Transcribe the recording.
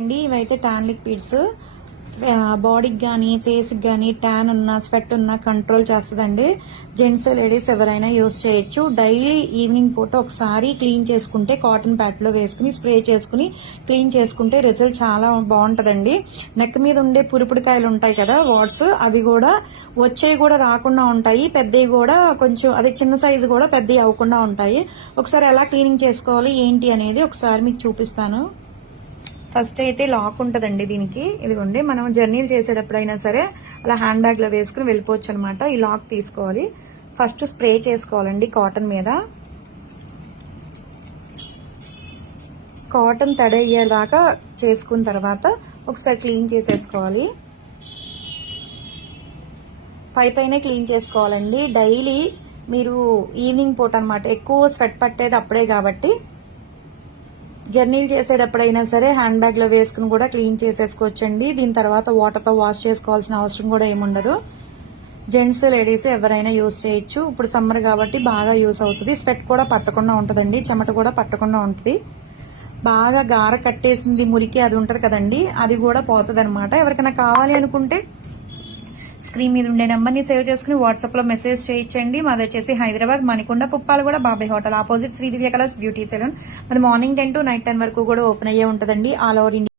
అండి ఇవైతే tan liquids బాడీకి కానీ ఫేస్కి కానీ ట్యాన్ ఉన్న స్వెట్ ఉన్న కంట్రోల్ చేస్తుందండి. జెంట్స్ లేడీస్ ఎవరైనా యూస్ చేయొచ్చు. డైలీ ఈవినింగ్ పూట ఒకసారి క్లీన్ చేసుకుంటే కాటన్ ప్యాడ్లో వేసుకుని స్ప్రే చేసుకుని క్లీన్ చేసుకుంటే రిజల్ట్ చాలా బాగుంటుందండి. నెక్ మీద ఉండే పురుపుడికాయలు ఉంటాయి కదా వాట్స్ అవి కూడా వచ్చేవి కూడా రాకుండా ఉంటాయి. పెద్దవి కూడా కొంచెం అదే చిన్న సైజు కూడా పెద్దవి అవ్వకుండా ఉంటాయి. ఒకసారి ఎలా క్లీనింగ్ చేసుకోవాలి ఏంటి అనేది ఒకసారి మీకు చూపిస్తాను. ఫస్ట్ అయితే లాక్ ఉంటుందండి దీనికి. ఇదిగోండి మనం జర్నీలు చేసేటప్పుడైనా సరే అలా హ్యాండ్ బ్యాగ్లో వేసుకుని వెళ్ళిపోవచ్చు అనమాట ఈ లాక్ తీసుకోవాలి. ఫస్ట్ స్ప్రే చేసుకోవాలండి కాటన్ మీద. కాటన్ తడి చేసుకున్న తర్వాత ఒకసారి క్లీన్ చేసేసుకోవాలి. పై పైన క్లీన్ చేసుకోవాలండి. డైలీ మీరు ఈవినింగ్ పూట అనమాట ఎక్కువ స్వెట్ పట్టేది అప్పుడే కాబట్టి జర్నీలు చేసేటప్పుడైనా సరే హ్యాండ్ బ్యాగ్లో వేసుకుని కూడా క్లీన్ చేసేసుకోవచ్చండి. దీని తర్వాత వాటర్తో వాష్ చేసుకోవాల్సిన అవసరం కూడా ఏముండదు. జెంట్స్ లేడీస్ ఎవరైనా యూస్ చేయొచ్చు. ఇప్పుడు సమ్మర్ కాబట్టి బాగా యూస్ అవుతుంది. స్వెట్ కూడా పట్టకుండా ఉంటుందండి. చెమట కూడా పట్టకుండా ఉంటుంది. బాగా గార కట్టేసింది మురికి అది ఉంటుంది కదండి. అది కూడా పోతుంది అనమాట ఎవరికైనా కావాలి అనుకుంటే స్క్రీన్ మీద ఉండే నెంబర్ని సేవ్ చేసుకుని వాట్సాప్లో మెసేజ్ చేయించండి. మాది వచ్చేసి హైదరాబాద్ మణికొండ పుప్పాలు కూడా Babai hotel. Opposite Sridivya colours beauty salon. మరి morning ten to night ten వరకు కూడా ఓపెన్ అయ్యే ఉంటుందండి. All over India